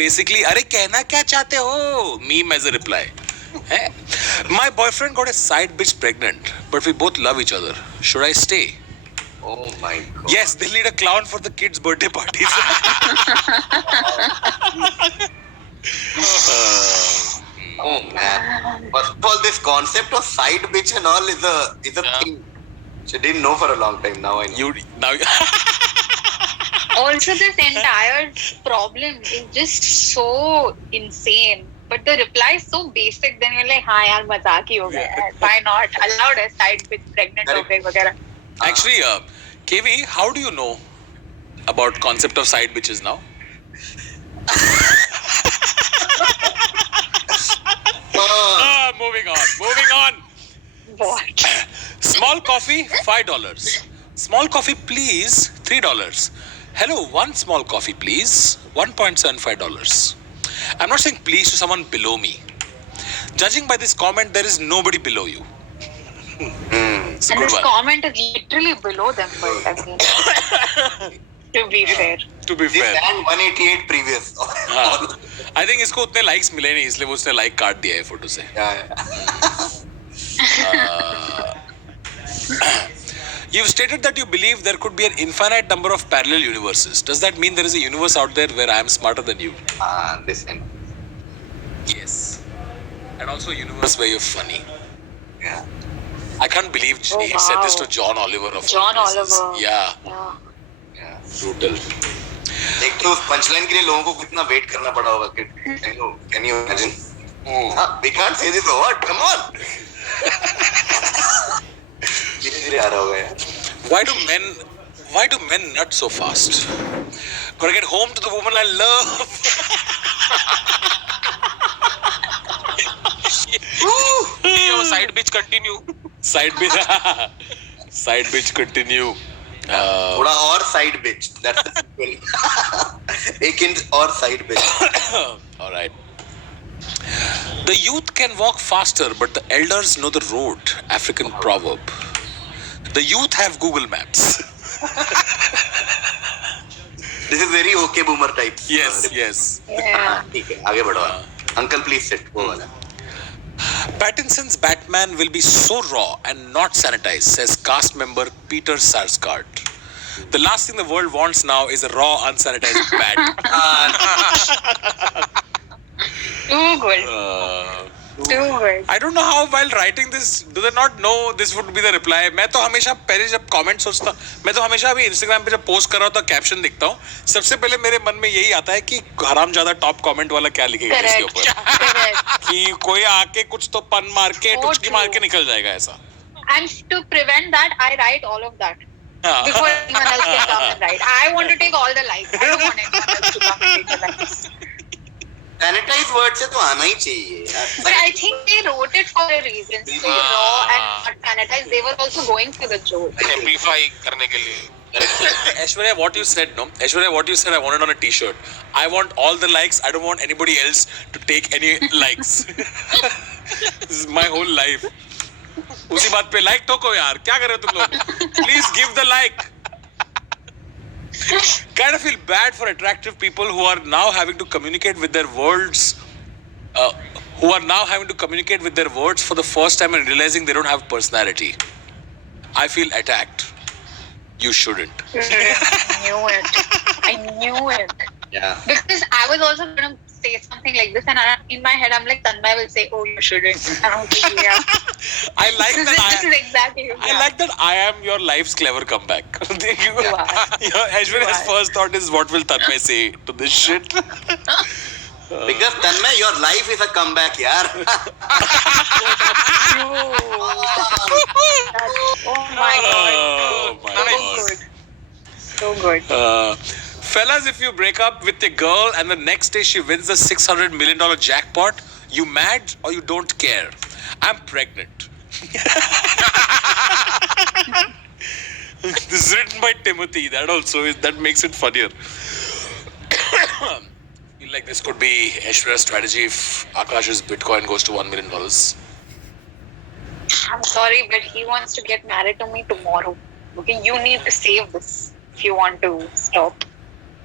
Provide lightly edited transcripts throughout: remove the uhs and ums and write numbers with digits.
basically, "अरे कहना क्या चाहते हो?" Meme as a reply. My boyfriend got a side bitch pregnant, but we both love each other. Should I stay? Oh my God. Yes, they'll need a clown for the kids' birthday parties. Oh man. First of all, this concept of side bitch and all is a thing. Which I didn't know for a long time. Now I know. Now Also, this entire problem is just so insane. But the reply is so basic. Then you're like, "हाँ यार मजाक ही हो गया है. Why not? Allowed a side bitch pregnant हो गई वगैरह." Actually, KV, how do you know about concept of side bitches now? Moving on. What? Small coffee, $5. Small coffee, please, $3. Hello, one small coffee, please, $1.75. I'm not saying please to someone below me. Judging by this comment, there is nobody below you. It's a And good this one. comment is literally below them, but I mean, to be fair. To be This fair. and 188 previous. हाँ. I think इसको उतने likes मिले नहीं, इसलिए वो उसने like काट दिया है फोटो से. Yeah. You've stated that you believe there could be an infinite number of parallel universes. Does that mean there is a universe out there where I am smarter than you? This end. Yes. And also a universe where you're funny. Yeah. I can't believe Oh, he said this wow. to John Oliver of John all places. Oliver. Yeah, Yeah. Yeah. brutal. एक तो उस punchline के लिए लोगों को कितना wait करना पड़ा होगा कि can you imagine? We can't say this word. Come on. धीरे-धीरे आ रहा होगा यार. Why do men nut so fast? Gotta get home to the woman I love. Yo, side bitch continue. Side bitch continue. थोड़ा और side bitch. That's the sequel. एक inch और side bitch. All right. The youth can walk faster, but the elders know the road. African proverb. The youth have Google Maps. This is very okay boomer type. Yes. Yeah. ठीक है, आगे बढ़ो. Uncle, please sit. वो वाला. Pattinson's Batman will be so raw and not sanitized, says cast member Peter Sarsgaard. The last thing the world wants now is a raw, unsanitized bat. Too good. Too good. I don't know how while writing this, do they not know this would be the reply? मैं तो हमेशा पहले जब comment सोचता, मैं तो हमेशा अभी Instagram पे जब post कर रहा होता caption दिखता हूँ, सबसे पहले मेरे मन में यही आता है कि हरामजादा top comment वाला क्या लिखेगा इसके ऊपर, Correct. कि कोई आके कुछ तो पन मार के So टुचकी मार के true. निकल जाएगा ऐसा. And to prevent that, I write all of that. Before anyone else can come and write. I want to take all the likes. I don't want anyone else to come and take the likes. Sanitize word से तो आना ही चाहिए यार. But I think they wrote it for a reason. Stay raw and not sanitized. They were also going for the joke. Amplify करने के लिए. Aishwarya, what you said, no? Aishwarya, what you said, I want it on a t-shirt. I want all the likes. I don't want anybody else to take any likes. This is my whole life. उसी बात पे like ठोको यार. क्या कर रहे हो तुम लोग? Please give the like. Kind of feel bad for attractive people who are now having to communicate with their words. Who are now having to communicate with their words for the first time and realizing they don't have personality. I feel attacked. You shouldn't. I knew it. Yeah. Because I was also going to say something like this, and in my head, I'm like, Tanmay will say, "Oh, you shouldn't." And I'm like, yeah. I like This that. is exactly. I like that I am your life's clever comeback. Aishwarya's first thought is, what will Tanmay say to this shit? Because Tanmay, your life is a comeback, yaar. Oh my god. Oh my So god. good. So good. Fellas, if you break up with a girl and the next day she wins the $600 million jackpot, you mad or you don't care? I'm pregnant. This is written by Timothy. That makes it funnier. Feel like this could be Aishwarya's strategy if Akash's Bitcoin goes to $1 million. I'm sorry, but he wants to get married to me tomorrow. Okay, you need to save this if you want to stop.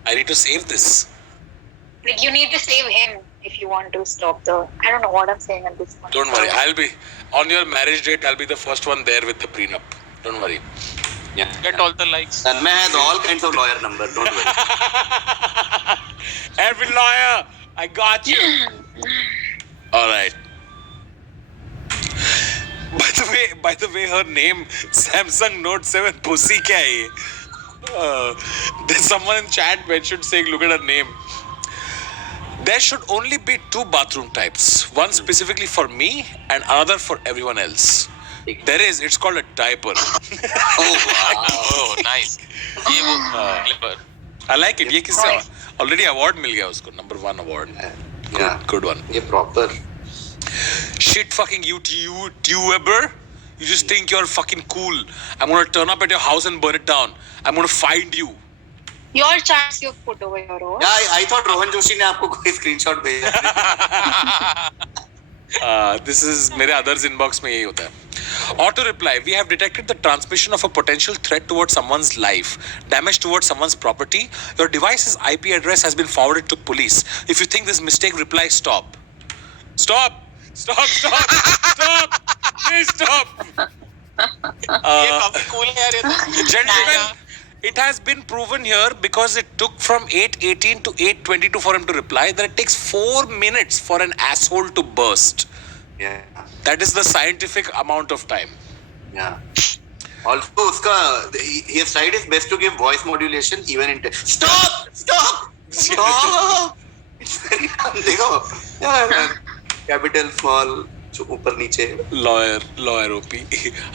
I need to save this. Like you need to save him if you want to stop the. I don't know what I'm saying at this point. Don't worry, I'll be on your marriage date. I'll be the first one there with the prenup. Don't worry. Yeah. Get all the likes. Tanmay has all kinds of lawyer number. Don't worry. Every lawyer, I got you. All right. By the way, her name Samsung Note 7 Pussy क्या है ये? There's someone in chat mentioned saying, look at her name. There should only be 2 bathroom types. One specifically for me and another for everyone else. There is. It's called a diaper. Oh wow. Oh, nice. ये वो clever. I like it. ये किससे already award मिल गया उसको. Number 1 award. Yeah. Good one. ये proper. Shit fucking YouTuber. You just think you're fucking cool. I'm gonna turn up at your house and burn it down. I'm gonna find you. Your charts you've put over your own. Yeah, I thought Rohan Joshi ने आपको कोई screenshot भेजा. This is मेरे others inbox में यही होता है. Auto reply. We have detected the transmission of a potential threat towards someone's life, damage towards someone's property. Your device's IP address has been forwarded to police. If you think this mistake, reply stop. Stop. Please stop. ये काफी cool है यार ये तो. Gentlemen, it has been proven here because it took from 8:18 to 8:22 for him to reply that it takes 4 minutes for an asshole to burst. Yeah. That is the scientific amount of time. Yeah. Also, उसका he has tried his best to give voice modulation even in stop. It's very देखो यार capital small ऊपर नीचे. Lawyer OP.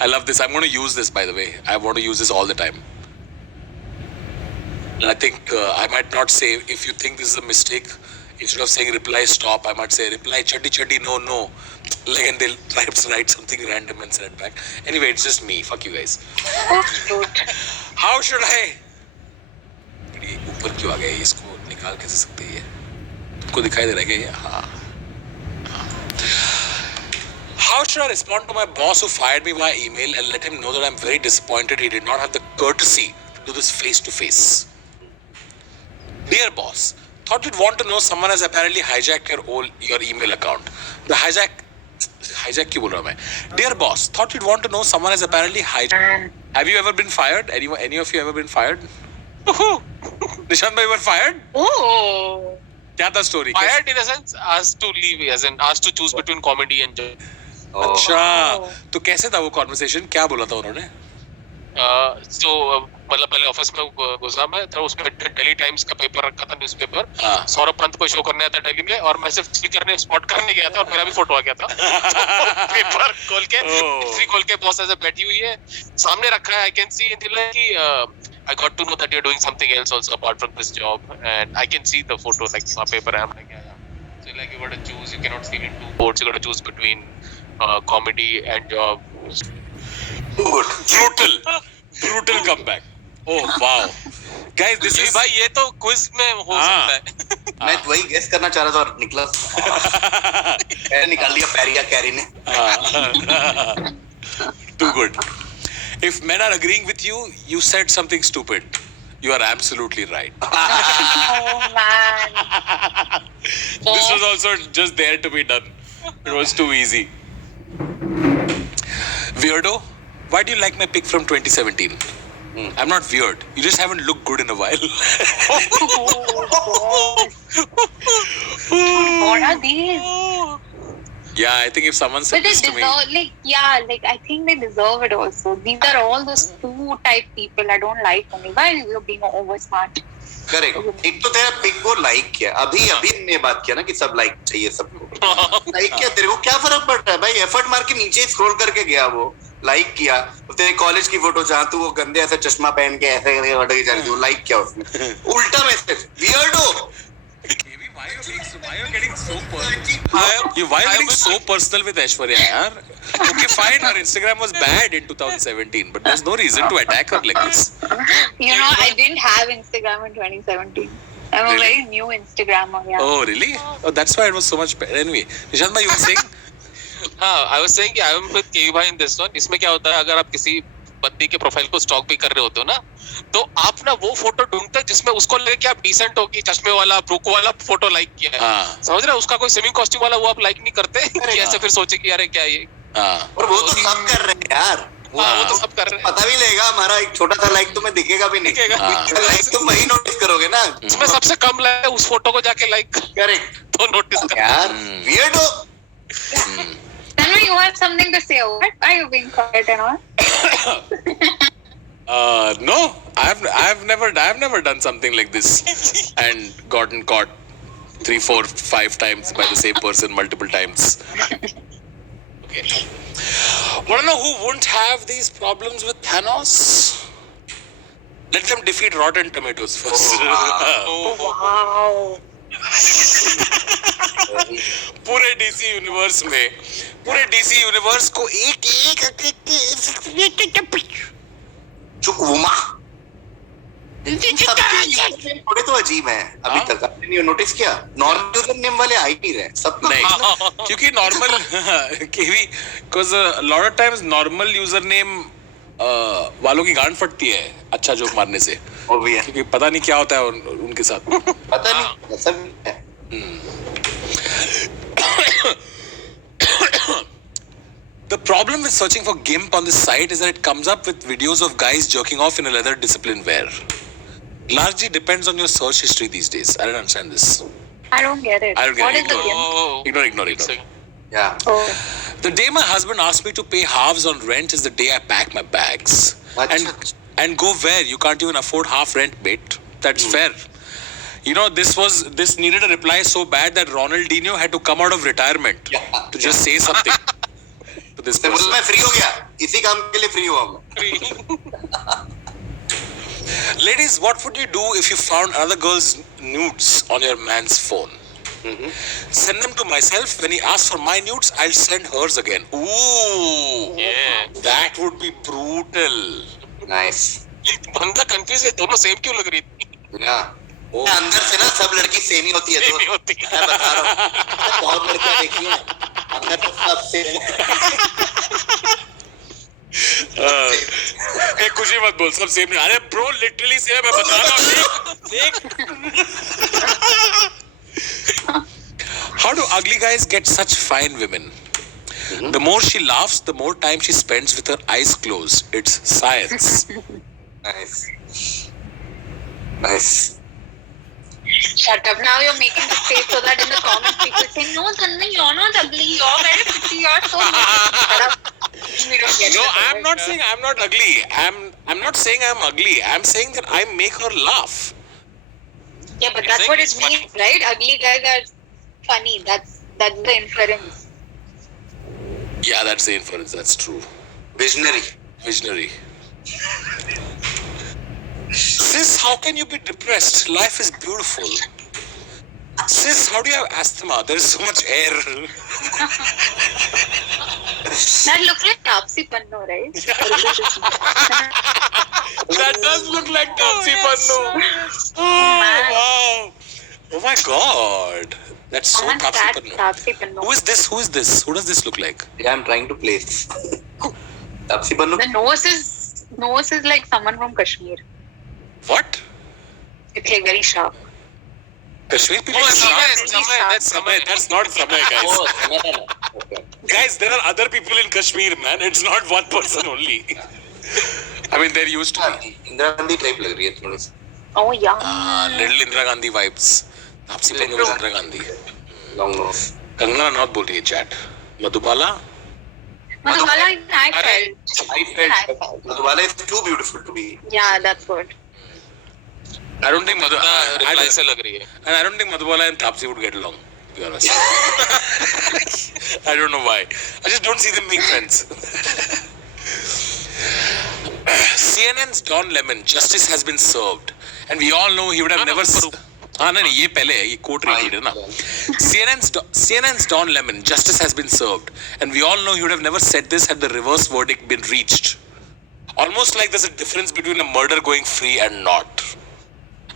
I love this. I'm going to use this, by the way. I want to use this all the time. And I think I might not say, if you think this is a mistake, instead of saying reply stop, I might say reply chaddi no. Like, and they'll write something random and send it back. Anyway, it's just me. Fuck you guys. Oh, cute. How should I? ये ऊपर क्यों आ गया? इसको निकाल कैसे सकते हैं? तुमको दिखाई दे रहा है क्या ये? हाँ. How should I respond to my boss who fired me via email and let him know that I'm very disappointed he did not have the courtesy to do this face to face? Dear boss, thought you'd want to know someone has apparently hijacked your email account. The hijack क्यों बोल रहा मैं? Dear boss, thought you'd want to know someone has apparently hijacked. Have you ever been fired? Any of you ever been fired? Nishant bhai were fired? Oh. क्या था story? Fired in a sense, asked to leave, as in asked to choose between comedy and job. अच्छा, तो कैसे था वो conversation? क्या बोला था उन्होंने? So मतलब पहले ऑफिस में घुसा मैं, तो उसमें दिल्ली टाइम्स का पेपर रखा था, न्यूज़पेपर. सौरभ पंत को शो करने आया था दिल्ली में, और मैं सिर्फ स्पॉट करने गया था और मेरा भी फोटो आ गया था. पेपर खोल के हिस्ट्री खोल के बॉस ऐसे बैठी हुई है, सामने रखा है. आई कैन सी कि I got to know that you're doing something else also apart from this job, and I can see the photo like on paper. I'm like, yeah. So like you got to choose. You cannot steal in 2 boards. You got to choose between comedy and job. Good. Brutal comeback. Oh wow, guys, this is भाई ये तो quiz में हो सकता है. मैं वही guess करना चाह रहा था और निकला. मैंने निकाल लिया पैरिया कैरी ने. Too good. If men are agreeing with you, you said something stupid. You are absolutely right. Oh man. This was also just there to be done. It was too easy. Weirdo, why do you like my pic from 2017? I'm not weird. You just haven't looked good in a while. What are these? Yeah, I think if someone said But they this to me, deserve, I think they deserve it also. These are all those 2 type people I don't like only. Why are you being over smart? Correct. एक तो तेरा pick को like किया, अभी हमने बात किया ना कि सब लाइक चाहिए सबको. लाइक किया, तेरे को क्या फर्क पड़ रहा है भाई? एफर्ट मार के नीचे स्क्रॉल करके गया, वो लाइक किया. तेरे कॉलेज की फोटो जहाँ तू वो गंदे ऐसे चश्मा पहन के ऐसे करके फोटो खिंचा रही, लाइक किया उसने. उल्टा message. Weirdo. why are you getting so personal? Why are you getting so personal with Aishwarya, yaar? Okay, fine, her Instagram was bad in 2017, but there's no reason to attack her like this. You know, I didn't have Instagram in 2017. I'm a very new Instagrammer. Yeah. Oh, really? Oh, that's why it was so much better. Anyway, Nishant bhai, you were saying? हाँ, I was saying कि I am with KV भाई in this one. इसमें क्या होता है, अगर आप किसी बंदी के प्रोफाइल को स्टॉक भी कर रहे होते हो ना, तो आप ना वो फोटो ढूंढते हैं जिसमें उसको लगे कि आप डिसेंट हो, कि चश्मे वाला ब्रोको वाला फोटो लाइक किया है। हाँ। समझ रहे हो, उसका कोई स्विमिंग कॉस्ट्यूम वाला वो आप लाइक नहीं करते कि ऐसे फिर सोचे कि यार क्या ये। हाँ। और वो तो सब कर रहे हैं यार, वो तो सब कर रहे हैं। पता भी लगेगा, हमारा एक छोटा सा लाइक तुम्हें दिखेगा भी नहीं, दिखेगा। लाइक तुम वही नोटिस करोगे ना। इसमें सबसे कम लाइक है उस फोटो को जाके लाइक करेक्ट तो नोटिस कर। यार, weirdo. Tanvi, you have something to say. What are you being quiet and all? No, I've never done something like this and gotten caught 3, 4, 5 times by the same person multiple times. Okay. Wanna know who wouldn't have these problems with Thanos? Let them defeat Rotten Tomatoes first. Wow. पूरे DC universe को एक चुकवुमा थोड़े तो अजीब है अभी तक, आपने नोटिस किया? नॉर्मल यूजर नेम वाले आ ही नहीं रहे सब। नहीं, क्योंकि normal because lot of times normal user name वालों की गांड फटती है अच्छा जोक मारने से, वो भी है, क्योंकि पता नहीं क्या होता है उनके साथ। पता नहीं ऐसा भी है। The problem with searching for GIMP on this site is that it comes up with videos of guys jerking off in a leather discipline wear. Largely depends on your search history these days. I don't understand this. I don't get it. I don't get What it. is the game? Ignore. Yeah. Oh. The day my husband asked me to pay halves on rent is the day I pack my bags. And go where? You can't even afford half rent, mate. That's fair. You know, this needed a reply so bad that Ronaldinho had to come out of retirement to just say something to this मैं person. मैं free हो गया, इसी काम के लिए free हुआ मैं। Ladies, what would you do if you found another girl's nudes on your man's phone? Send them to myself. When he asks for my nudes, I'll send hers again. Ooh, Yeah. that would be brutal. Nice. बंदा confuse है, दोनों same क्यों लग रही थी? अंदर से ना सब लड़की सेम ही होती है, सेम ही होती है। मैं बता रहा हूँ, बहुत लड़कियां देखी हैं, अंदर से सब सेम। एक खुशी मत बोल, सब सेम नहीं। अरे ब्रो लिटरली सेम है, मैं बता रहा हूँ। देख। How do ugly guys get such fine women? The more she laughs, the more time she spends with her eyes closed. It's science. Nice. Shut up. Now you're making the face so that in the comments people say, no, Tanvi, you're not ugly. You're very pretty. You're so nice. Shut up. We don't get No, it. I'm not saying I'm not ugly. I'm not saying I'm ugly. I'm saying that I make her laugh. Yeah, but that's what it means, right? Ugly guys are funny. That's the inference. Yeah, that's the inference. That's true. Visionary. Sis, how can you be depressed? Life is beautiful. Sis, how do you have asthma? There is so much air. That looks like Taapsee Pannu, right? That does look like Taapsee Pannu. Oh, man. wow. Oh my God. That's so Someone Taapsee sat Pannu. Taapsee Pannu. Who is this? Who is this? Who does this look like? Yeah, I'm trying to place. Taapsee Pannu. The nose is like someone from Kashmir. What? It's like very sharp. Kashmir people Oh, are sharp. Samay, that's Samay. That's not Samay, guys. Okay. Guys, there are other people in Kashmir, man. It's not one person only. I mean, there used to be. Indira Gandhi type लग रही है थोड़ी सी। Oh, yeah. Little Indira Gandhi vibes. Taapsee Pannu is Indira Gandhi. Long nose. Kangana not बोल रही है chat. Madhubala? Madhubala, I felt. I felt Madhubala is too beautiful to be. Yeah, that's good. I don't think reply से लग रही है। And I don't think Madhubala and Taapsee would get along, to be honest. I don't know why. I just don't see them being friends. CNN's Don Lemon, justice has been served. And we all know he would have never... हाँ नहीं ये पहले है, ये court related है ना. CNN's Don Lemon, justice has been served. And we all know he would have never said this had the reverse verdict been reached. Almost like there's a difference between a murder going free and not.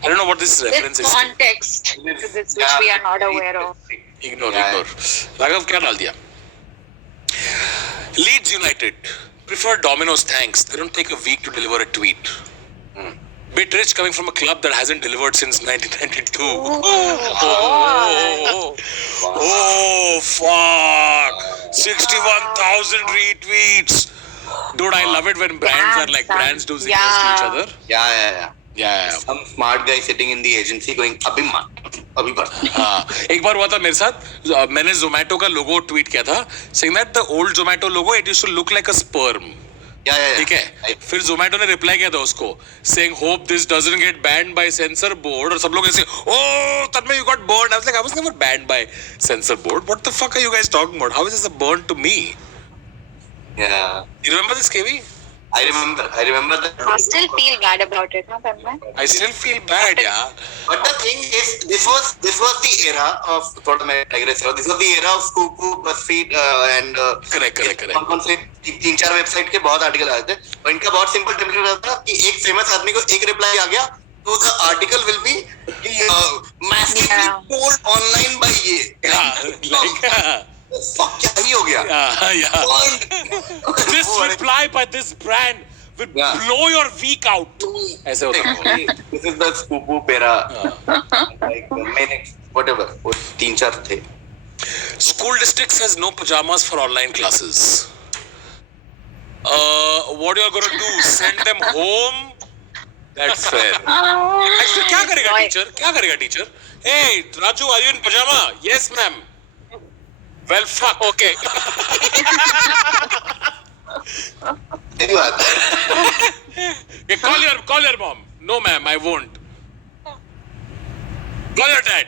I don't know what this reference This is. context to this which we are not aware of. Ignore. Raghav क्या डाल दिया? Leeds United Prefer Domino's, thanks. They don't take a week to deliver a tweet. Bit rich coming from a club that hasn't delivered since 1992. Oh, fuck. 61,000 retweets. Dude, I love it when brands are like, brands do zingers to each other. Yeah. Some smart guy sitting in the agency going, अभी बढ़. हाँ, एक बार हुआ था मेरे साथ, मैंने Zomato का लोगो ट्वीट किया था, saying that the old Zomato logo, it used to look like a sperm. ठीक है, फिर Zomato ने रिप्लाई किया था उसको, saying hope this doesn't get banned by censor board, और सब लोग ऐसे, oh, Tanmay you got burned. I was like, I was never banned by censor board. What the fuck are you guys talking about? How is this a burn to me? Yeah. You remember this, KV? I remember that. I still feel bad about it, huh, Tanmay? I still feel bad, yeah. But the thing is, this was the era of, थोड़ा मैं digress रहा हूँ, this was the era of Scoop, BuzzFeed and Correct. कौन से 3-4 website के बहुत article आए थे और इनका बहुत सिंपल टेम्पलेट रहता था कि एक फेमस आदमी को एक रिप्लाई आ गया तो the article will be massively told online by ये. Fuck, क्या ही हो गया? Yeah. This reply by this brand will blow your week out. ऐसे होता है. This is the Scoop era. Like minutes, whatever. वो 3-4 थे. School district says no pajamas for online classes. What are you gonna do? Send them home? That's fair. Actually, क्या करेगा teacher? Hey, Raju, are you in pajama? Yes, ma'am. Well, fuck. Okay. सही बात है. Hey, call your mom. No, ma'am, I won't. Call your dad.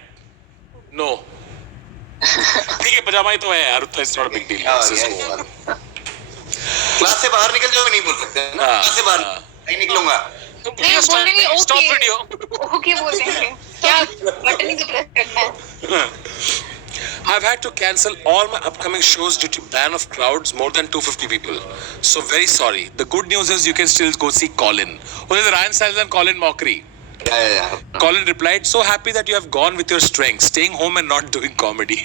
No. ठीक है, पजामा ही तो है यार, उतना it's not a big deal. Class से बाहर निकल जाओ, नहीं बोल सकते. क्लास से बाहर नहीं निकलूंगा. नहीं बोलेंगे, Stop video. Okay बोलेंगे. क्या बटन ही तो प्रेस करना है. I've had to cancel all my upcoming shows due to ban of crowds more than 250 people. So very sorry. The good news is you can still go see Colin. Oh, there's Ryan Stiles and Colin Mockery. Yeah. Colin replied, so happy that you have gone with your strength, staying home and not doing comedy.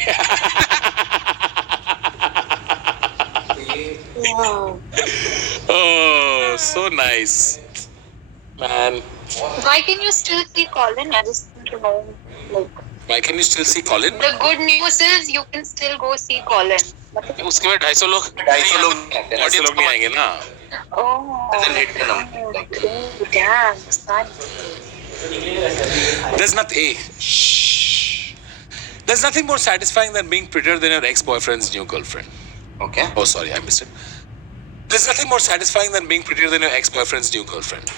Oh, so nice. Man. Why can you still see Colin? I just want to know. Like, Why can you still see Colin? the good news is you can still go see Colin. उसके बाद 250 लोग 250 लोग ऐसे लोग नहीं आएंगे ना. Oh. Doesn't hit the number. Okay, damn, son. There's nothing more satisfying than being prettier than your ex-boyfriend's new girlfriend. Okay. Oh, sorry, I missed it. There's nothing more satisfying than being prettier than your ex-boyfriend's new girlfriend.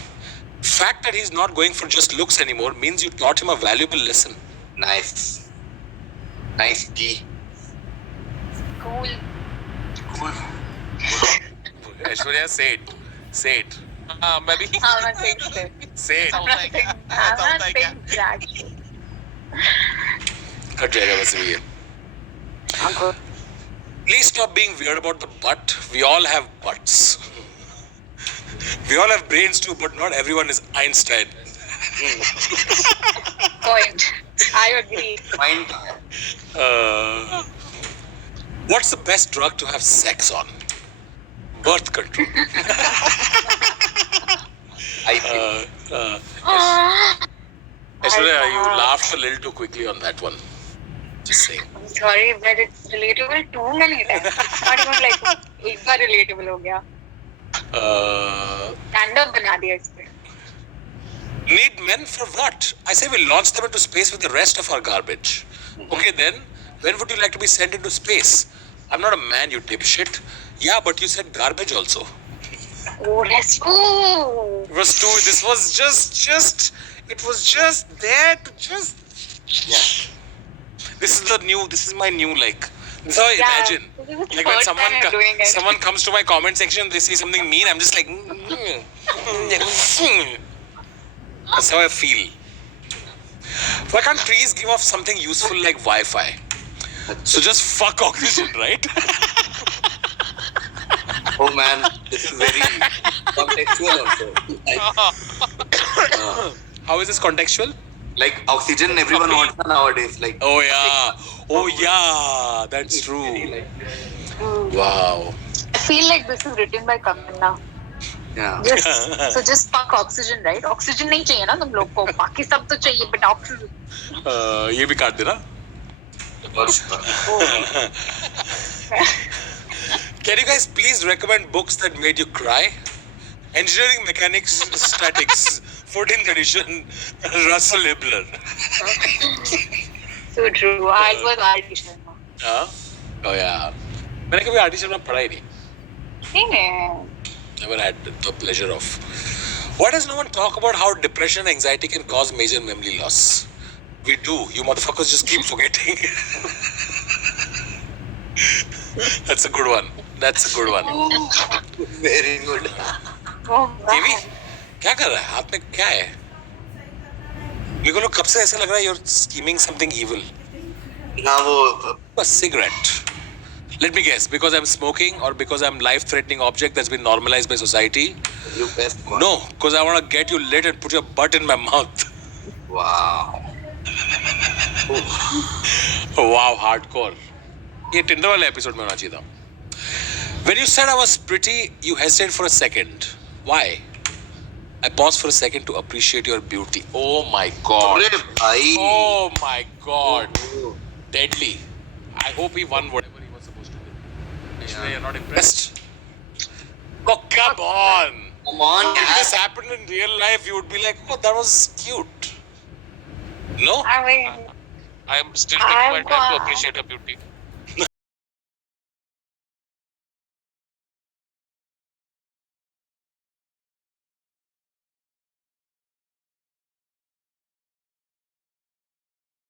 Fact that he's not going for just looks anymore means you taught him a valuable lesson. Nice tea. Cool. Aishwarya, say it. मैं भी I'm not saying shit. Say it. I'm not saying jack shit. Cut जाएगा वैसे भी ये. Please stop being weird about the butt. We all have butts. We all have brains too, but not everyone is Einstein. Point. I agree. Mind. What's the best drug to have sex on? Birth control. I feel. Aishwarya, you laughed a little too quickly on that one. Just saying. I'm sorry, but it's relatable too many times. Not even like एक बार relatable हो गया. Stand-up बना दिया इसमें. Need men for what? I say we launch them into space with the rest of our garbage. Okay, then, when would you like to be sent into space? I'm not a man, you dipshit. Yeah, but you said garbage also. Oh, let's go. It was too. This was just. It was just there to just. Yeah. This is my new like. This is how I imagine. This is the Like when third time you're doing it. someone comes to my comment section, they see something mean, I'm just like. That's how I feel. Why can't trees give off something useful like Wi-Fi? So just fuck oxygen, right? Oh man, this is very contextual also. How is this contextual? Like oxygen, everyone wants nowadays. Like Oh yeah, that's true. Wow. feel like this is written by Kanna. Yeah. Just fuck oxygen, right? Oxygen नहीं चाहिए ना तुम लोग को, बाकी सब तो चाहिए, but oxygen. ये भी काट देना. Can you guys please recommend books that made you cry? Engineering Mechanics Statics, 14th edition, Russell Ibler. So true. I was R.D. Sharma. हाँ? Oh yeah. मैंने कभी R.D. शर्मा पढ़ा ही नहीं. नहीं. Never had the pleasure of. Why does no one talk about how depression and anxiety can cause major memory loss? We do. You motherfuckers just keep forgetting. That's a good one. That's a good one. Very good. Oh, Devi, क्या कर रहा है? हाथ में क्या है? मेरे को कब से ऐसा लग रहा है you're scheming something evil. हाँ वो. A cigarette. Let me guess. Because I'm smoking or because I'm life-threatening object that's been normalized by society? You best one. No, because I want to get you lit and put your butt in my mouth. Wow. Wow, hardcore. ये Tinder वाले episode में होना चाहिए था. When you said I was pretty, you hesitated for a second. Why? I paused for a second to appreciate your beauty. Oh my God. अरे भाई. Oh my God. Deadly. I hope he won whatever he was supposed to win. Actually, you're not impressed. Oh, come on. Come on. If this happened in real life, you would be like, oh, that was cute. No? I mean, I am still taking my time to appreciate her beauty.